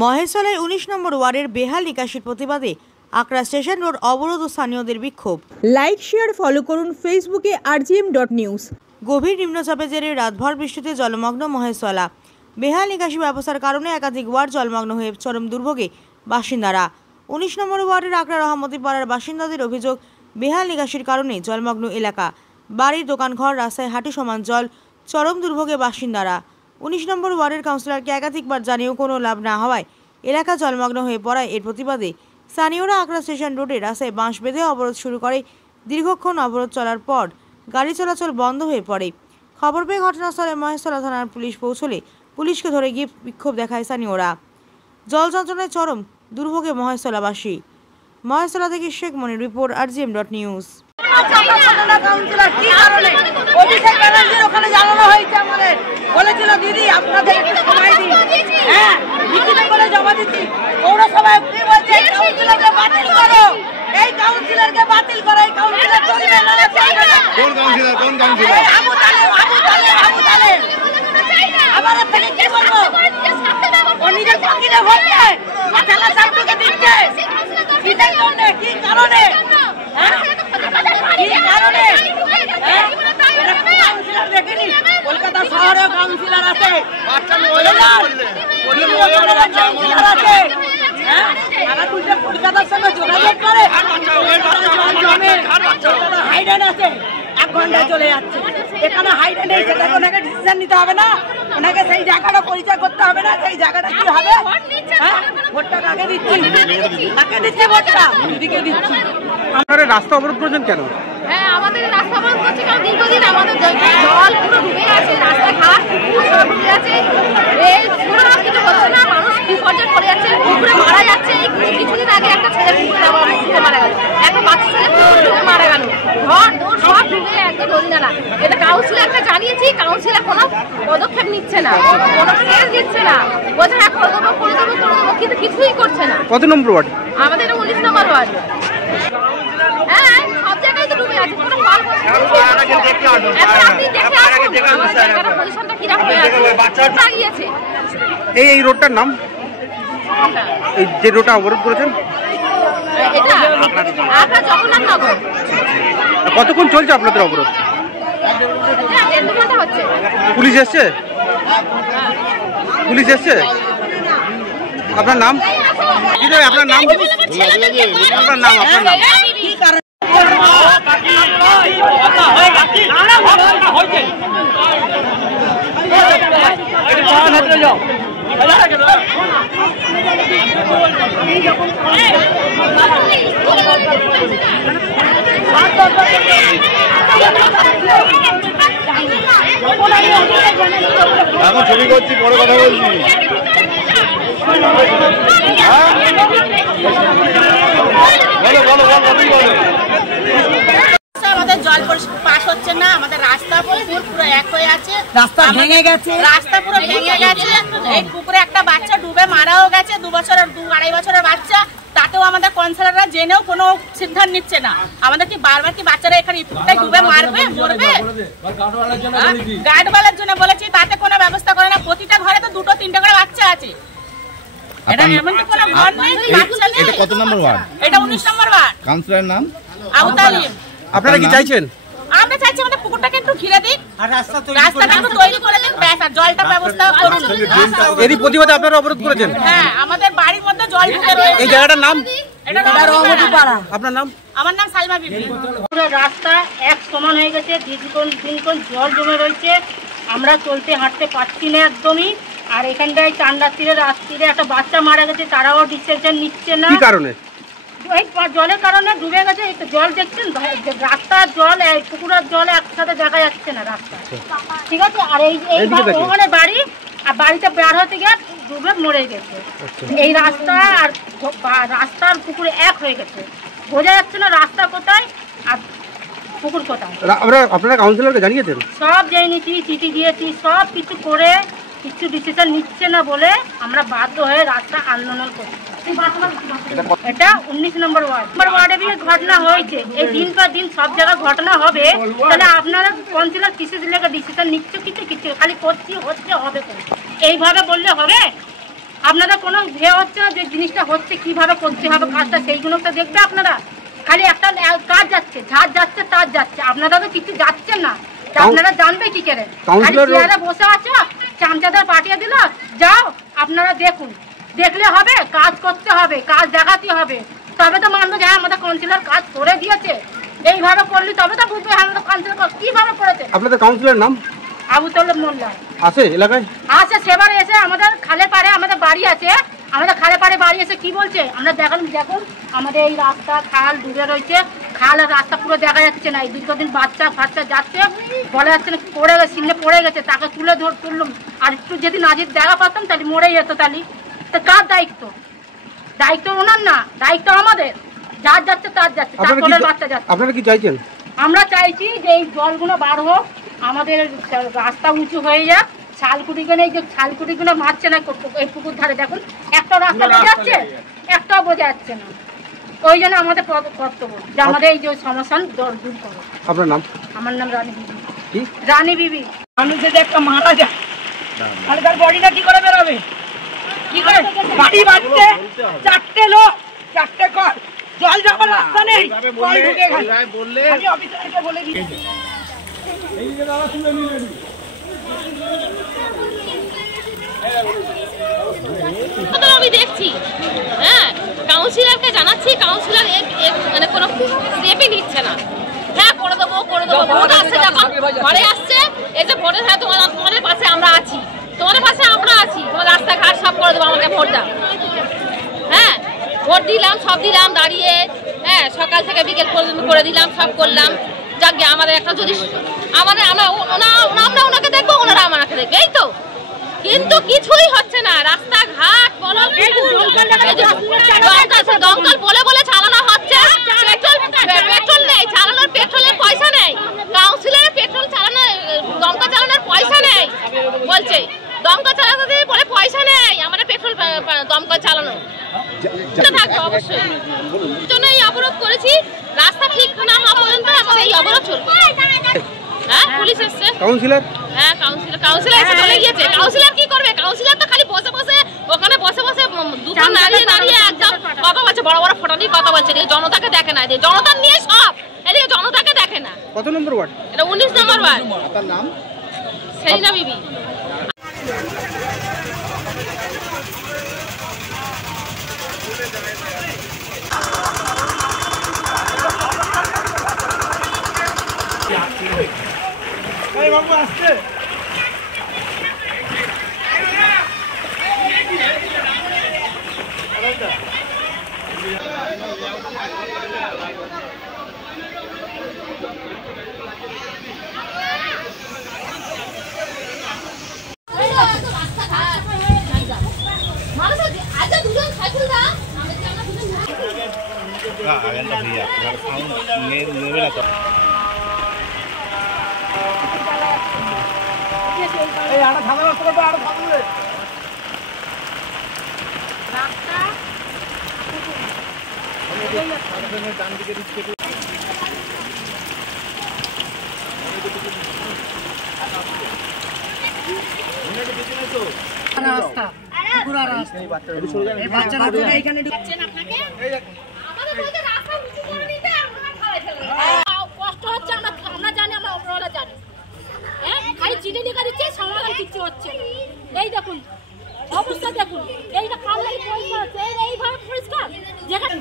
মহেশতলায় ১৯ নম্বর ওয়ার্ডের বেহাল নিকাশির প্রতিবাদে আকরা স্টেশন রোড অবরোধ ও স্থানীয়দের বিক্ষোভ। লাইক শেয়ার ফলো করুন ফেসবুকে rgm.news। গভীর নিম্নচাপের জেরে রাতভর বৃষ্টিতে জলমগ্ন মহেশতলা। বেহাল নিকাশি ব্যবস্থার কারণে একাধিক ওয়ার্ড জলমগ্ন হয়ে চরম দুর্ভোগে বাসিন্দারা। ১৯ নম্বর ওয়ার্ডের আকরা রহমতি পাড়ার বাসিন্দাদের অভিযোগ, বেহাল নিকাশির কারণে জলমগ্ন এলাকা, বাড়ির দোকানঘর, রাস্তায় হাঁটু সমান জল, চরম দুর্ভোগে বাসিন্দারা। ১৯ নম্বর ওয়ার্ডের কাউন্সিলরকে একাধিকবার জানিয়েও কোনো লাভ না হওয়ায় এলাকা জলমগ্ন হয়ে পড়ায় এর প্রতিবাদে স্থানীয়রা আকরা স্টেশন রোডে রাস্তায় বাঁশ বেঁধে অবরোধ শুরু করে। দীর্ঘক্ষণ অবরোধ চলার পর গাড়ি চলাচল বন্ধ হয়ে পড়ে। খবর পেয়ে ঘটনাস্থলে মহেশতলা থানার পুলিশ পৌঁছলে পুলিশকে ধরে গিয়ে বিক্ষোভ দেখায় স্থানীয়রা। জল যন্ত্রণায় চরম দুর্ভোগে মহেশতলাবাসী। মহেশতলা থেকে শেখ মনির রিপোর্ট, rgm.news। বলেছিল দিদি আপনাদের সময় দিন, হ্যাঁ লিখিত করে জমা দিচ্ছি। পৌরসভায় কি বলছে, কাউন্সিলরকে বাতিল করো, এই কাউন্সিলরকে বাতিল করো, এই কাউন্সিলর চলবে না, চলবে না। কোন কাউন্সিলর? কোন কাউন্সিলর? আবু তালেব, আবু তালেব, আবু তালেব। আবার থেকে কি বলবো, ও নিজের পক্ষে ভোট দেয়, মাথালা সামনে দিচ্ছে কিসের জন্য, কি কারণে, হ্যাঁ কি কারণে, হ্যাঁ কাউন্সিলর দেখেনি? কলকাতা শহরে কাউন্সিলর আছে, কলকাতার সঙ্গে যোগাযোগ করে হাইডেন আছে, 1 ঘন্টায় চলে যাচ্ছে। এখানে হাইডেন এসে দেখো, ওনাকে ডিসিশন নিতে হবে না, ওনাকে সেই জায়গাটা পরিচয় করতে হবে না, সেই জায়গাটা কি হবে, হ্যাঁ ভোটটা কাকে দিচ্ছি, কাকে দিচ্ছি ভোটটা, দিদিকে দিচ্ছি। আপনারা রাস্তা অবরোধ করেছেন কেন? হ্যাঁ, আমাদের রাস্তা অবরোধ করছে কারণ দীর্ঘদিন আমাদের জল পুরো ডুবে আছে, রাস্তাঘাট সব ডুবে আছে, কোনো কিছু হচ্ছে না, মানুষ বিপর্যয় পড়ে যাচ্ছে, পুকুরে মারা যাচ্ছে। এই কিছুদিন আগে একটা ছেলে পুকুরে মারা গেল, একটা বাচ্চা ছেলে পুকুরে ডুবে মারা গেল, ঘর দৌড় সব ডুবে একদম নদী নালা। এটা কাউন্সিলরকে জানিয়েছি, কাউন্সিলর কোনো পদক্ষেপ নিচ্ছে না, কোনো সেচ দিচ্ছে না, বলছে হ্যাঁ করে দেবো করে দেবো করে দেবো, কিন্তু কিছুই করছে না। কত নম্বর ওয়ার্ড? আমাদের 19 নম্বর ওয়ার্ড। হ্যাঁ, সব জায়গায় তো ডুবে আছে, কোনো ফল এখন আপনি দেখে আসুন আমার জায়গাটার পজিশনটা কিরকম হয়ে আছে, দাঁড়িয়েছে। এই রোডটার নাম, এই যে রোডটা অবরোধ করেছেন এটা আপনার জগন্নাথ নগর। কতক্ষণ চলছে আপনাদের অবরোধ? 1.5 ঘন্টা হচ্ছে। পুলিশ এসছে? পুলিশ এসছে? আপনার নাম? আপনার নাম? আপনার নাম? আপনার নাম? এখন ছবি করছি, বড় কথা বলছি। আমাদের জল পাস হচ্ছে না, আমাদের রাস্তা পুরো এক হয়ে আছে, রাস্তা ভেঙে গেছে, রাস্তা পুরো ভেঙে গেছে। এই পুকুরে একটা বাচ্চা ডুবে মারাও গেছে, 2 বছরের 2-2.5 বছরের বাচ্চা, তাতেও আমাদের কাউন্সিলররা জেনেও কোনো সিদ্ধান্ত নিচ্ছে না। আমাদের কি বারবার কি বাচ্চারা এখানে ডুবে মারবে, মরবে? গার্ডওয়ালার জন্য বলেছি, তাতে কোনো ব্যবস্থা করে না। প্রতিটা ঘরে তো 2-3টা করে বাচ্চা আছে, এটা এমন তো কোনো ঘর নেই বাচ্চা নেই। এটা কত নম্বর ওয়ার্ড? এটা 19 নম্বর ওয়ার্ড। কাউন্সিলরের নাম আবু তালেব। আপনারা কি চাইছেন? আমরা চাইছি আমাদের পুকুরটাকে একটু ঘিরে দিন, আর রাস্তাটা একটু তৈরি করে দিন, ব্যাস, আর জলটা ব্যবস্থা করুন। এরই প্রতিবাদে আপনারা অবরোধ করেছেন? হ্যাঁ, আমাদের বাড়ির মধ্যে জল ঢুকে রয়েছে। এই জায়গাটার নাম? এটা রহমতি পাড়া। আপনার নাম? আমার নাম সালমা বিবি। রাস্তা এক সমান হয়ে গেছে, দিন জল জমে রয়েছে, আমরা চলতে হাঁটতে পারছি না একদমই। আর এখানটায় চান্দাতীরের রাত্রিরে একটা বাচ্চা মারা গেছে, তারাও ডিসিশন নিচ্ছে না। কি কারণে? এই জলের কারণে ডুবে গেছে। এই জল দেখছেন, রাস্তার জল পুকুরের জল একসাথে দেখা যাচ্ছে না রাস্তা, ঠিক আছে। আর এই ওখানে বাড়ি, আর বাড়িতে বের হতে গিয়ে ডুবে মরে গেছে। এই রাস্তা আর রাস্তার পুকুরে এক হয়ে গেছে, বোঝা যাচ্ছে না রাস্তা কোথায় আর পুকুর কোথায়। আপনারা কাউন্সিলরকে জানিয়েছেন? সব জানিয়েছি, চিঠি দিয়েছি, সব কিছু করে কিছু ডিসিশন নিচ্ছে না বলে আমরা বাধ্য হয়ে রাস্তা আন্দোলন করছি। এটা 19 নম্বর ওয়ার্ডে ঘটনা হয়েছে। এই দিন পর দিন সব জায়গায় ঘটনা হবে, তাহলে আপনারা কাউন্সিলর কিছু দিলে ডিসিশন নিচ্ছে কিছু খালি করছি হচ্ছে হবে, এইভাবে বললে হবে? আপনাদের কোনো হচ্ছে না যে জিনিসটা হচ্ছে কিভাবে করতে হবে কাজটা, সেইগুলো তো দেখবে আপনারা। খালি একটা কাজ যাচ্ছে, ঝাড় যাচ্ছে, তার যাচ্ছে, আপনারা তো কিছু যাচ্ছেন না, আপনারা জানবে কি করে? খালি চেয়ারে বসে আছো, চামচাদের পাঠিয়ে দিল, যাও আপনারা দেখুন, দেখলে হবে? কাজ করতে হবে, কাজ দেখাতে হবে, তবে তো মানবো যে আমাদের কাউন্সিলর কাজ করে দিয়েছে। এইভাবে করলে তবে তো বুঝবে আমাদের কাউন্সিলর কিভাবে করেছে। আপনাদের কাউন্সিলর নাম আবুতল মোল্লা আছে এলাকায়? আচ্ছা, সেবার এসে আমাদের খালে পাড়ে আমাদের বাড়ি আছে, আমাদের খালে পাড়ে বাড়ি এসে কি বলছে, আমরা দেখুন আমাদের এই রাস্তা খাল ডুবে রয়েছে, খাল আর রাস্তা পুরো দেখা যাচ্ছে না। এই দীর্ঘদিন বাচ্চা ফাচ্চা যাচ্ছে, বলা যাচ্ছে না, পড়ে গেছে, সিনে পড়ে গেছে, তাকে তুললাম। আর একটু যদি নাজির দেখা পাতাম তাহলে মরে যেত। তাহলে তো কার দায়িত্ব? দায়িত্ব ওনার না, দায়িত্ব আমাদের। যার যাচ্ছে তার যাচ্ছে, তার কোলের বাচ্চা যাচ্ছে। আপনারা কি চাইছেন? আমরা চাইছি যে এই জলগুলো বার হোক, আমাদের রাস্তা উঁচু হয়ে যাক। শালকুটিগুলো, এই যে শালকুটিগুলো মারছে না এই পুকুর ধারে, দেখুন একটা রাস্তা বোঝা যাচ্ছে, একটাও বোঝা যাচ্ছে না। ওই জন্য আমাদের কর্তব্য যে আমাদের এই যে সমস্যা দূর করো। আপনার নাম? আমার নাম রানী বিবি। কি রানী বিবি? মানুষ যদি একটা মারা যায় তাহলে তার বডিটা কি করে বেরোবে? কি করে গাড়ি বাঁধতে? চারটে লোক, চারটে কল, জল যাবার রাস্তা নেই, কল ঢুকে গেল। আমি অফিসারকে বলে দিয়েছি। আমি দেখছি, হ্যাঁ, কাউন্সিলরকে জানাচ্ছি, কাউন্সিলর মানে কোনো স্টেপই নিচ্ছে না। হ্যাঁ, করে দেবো ভোট আসছে, যখন ঘরে আসছে এসে ভোটে, হ্যাঁ তোমাদের পাশে আমরা আছি, তোমাদের পাশে আমরা আছি, তোমার রাস্তাঘাট সব করে দেবো, আমাকে ভোট দাও। হ্যাঁ, ভোট দিলাম, সব দিলাম দাঁড়িয়ে, হ্যাঁ, সকাল থেকে বিকেল পর্যন্ত করে দিলাম, সব করলাম। যাক গে, আমাদের একটা যদি আমরা ওনাকে দেখবো, ওনারা আমাকে দেখবে, এই তো। কিন্তু কিছুই হচ্ছে না, রাস্তাঘাট বলো, দমকল বলে বলে চালানো হচ্ছে, পেট্রোল নেই, চালানোর পেট্রোলের পয়সা নেই, কাউন্সিলরের পেট্রোল চালানো, দমকল চালানোর পয়সা নেই, বলছে দমকল চালাতে বলে পয়সা নেই, আমাদের পেট্রোল দমকল চালানো থাকবে অবশ্যই। জন্য এই অবরোধ করেছি, রাস্তা ঠিক না হওয়া পর্যন্ত আমাদের এই অবরোধ চলবে। হ্যাঁ, পুলিশ এসছে, কাউন্সিলর? হ্যাঁ, কাউন্সিলর এসে চলে গিয়েছে। কাউন্সিলর কি করবে? কাউন্সিলর তো খালি বসে বসে ওখানে দুটো দাঁড়িয়ে একদম কথা বলছে, বড় বড় ফটো নিয়ে কথা বলছে, জনতাকে দেখে না, জনতা নিয়ে সব, এদিকে জনতাকে দেখে না। কত নম্বর ওয়ার্ড? এটা 19 নম্বর ওয়ার্ড। আপনার নাম? সেলিনা বিবি। এই বাবু আসছে। এই আটা থানা রাস্তা করবে, আটা থামলে রাস্তা ডান দিকে দিচ্ছে রাস্তা, পুরো রাস্তা। এই বাচ্চারা তো এইখানে ঢুকছে না, থাকে আমাদের বলতে রাস্তা উঁচু করে নিতে আমরা খাওয়াই ফেলে। কষ্ট হচ্ছে, আমরা জানি, আমরা ওপরওয়ালা জানি। হ্যাঁ, খালি চিঠি লিখে দিচ্ছে, সমাধান কিছু হচ্ছে না। এই দেখুন অবস্থা, দেখুন এইটা কাল পরিষ্কার হচ্ছে, এইভাবে পরিষ্কার যেখানে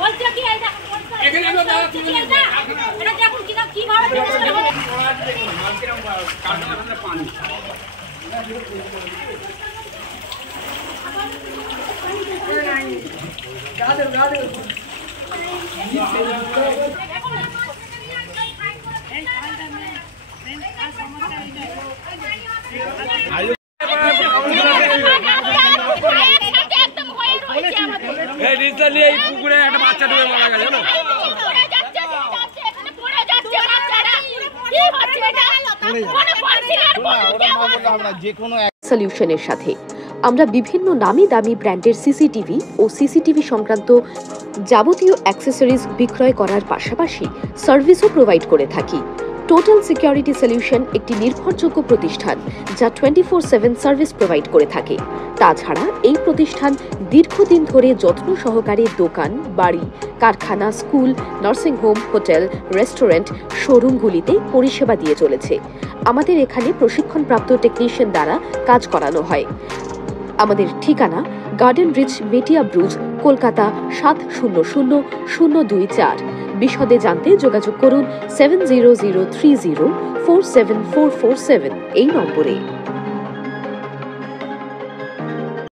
বলছে কি এই দেখুন এটা দেখুন কিভাবে পরিষ্কার হবে। এই পুকুরে একটা বাচ্চা ডুবে মারা গেছে জানো? সলিউশনের সাথে আমরা বিভিন্ন নামি দামি ব্র্যান্ডের সিসিটিভি ও সিসিটিভি সংক্রান্ত যাবতীয় অ্যাক্সেসরিজ বিক্রয় করার পাশাপাশি সার্ভিসও প্রোভাইড করে থাকি। টোটাল সিকিউরিটি সলিউশন একটি নির্ভরযোগ্য প্রতিষ্ঠান যা 24/7 সার্ভিস প্রোভাইড করে থাকে। তাছাড়া এই প্রতিষ্ঠান দীর্ঘদিন ধরে যত্ন সহকারে দোকান, বাড়ি, কারখানা, স্কুল, নার্সিংহোম, হোটেল, রেস্টুরেন্ট, শোরুমগুলিতে পরিষেবা দিয়ে চলেছে। আমাদের এখানে প্রশিক্ষণপ্রাপ্ত টেকনিশিয়ান দ্বারা কাজ করানো হয়। আমাদের ঠিকানা গার্ডেন রিচ, মেটিয়া ব্রুজ, কলকাতা 700024। বিশদে জানতে যোগাযোগ করুন 7003047447 এই নম্বরে।